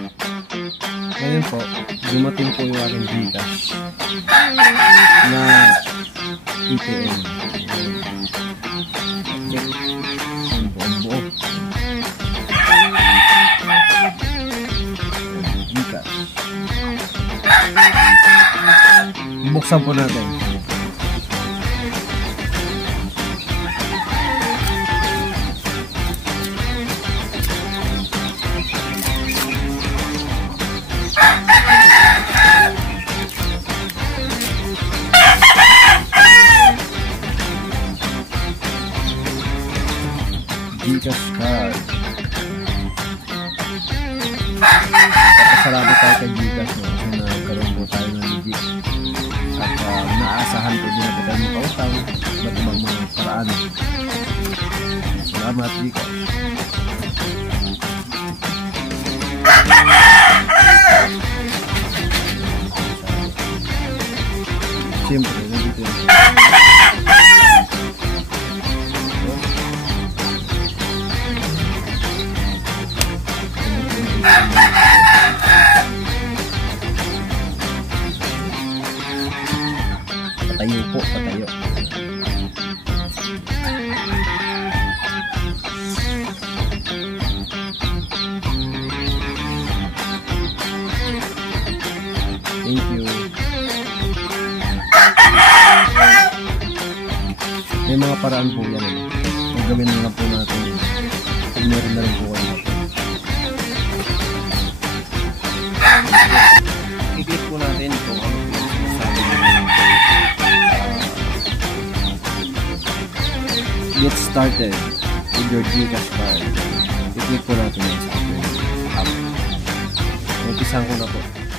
Ngayon po, dumating po yung aking Gcash na ATM. Ang buo-buo. Gcash. Buksan po natin. Gcash card. Pasalamat tayo kay Gcash kasi nagkaroon po tayo ng legit at naasahan po din na po tayo makautang at ibang mga paraan. Salamat Gcash. Siyempre, nandito yun. Patayo po, patayo. Thank you. May mga paraan po yan. Magawin na lang po natin. Pag meron na rin po kayo. I-click po natin kung ano po sabi get started with your Gcash card. I-click po natin yung app. Umpisahan ko na po.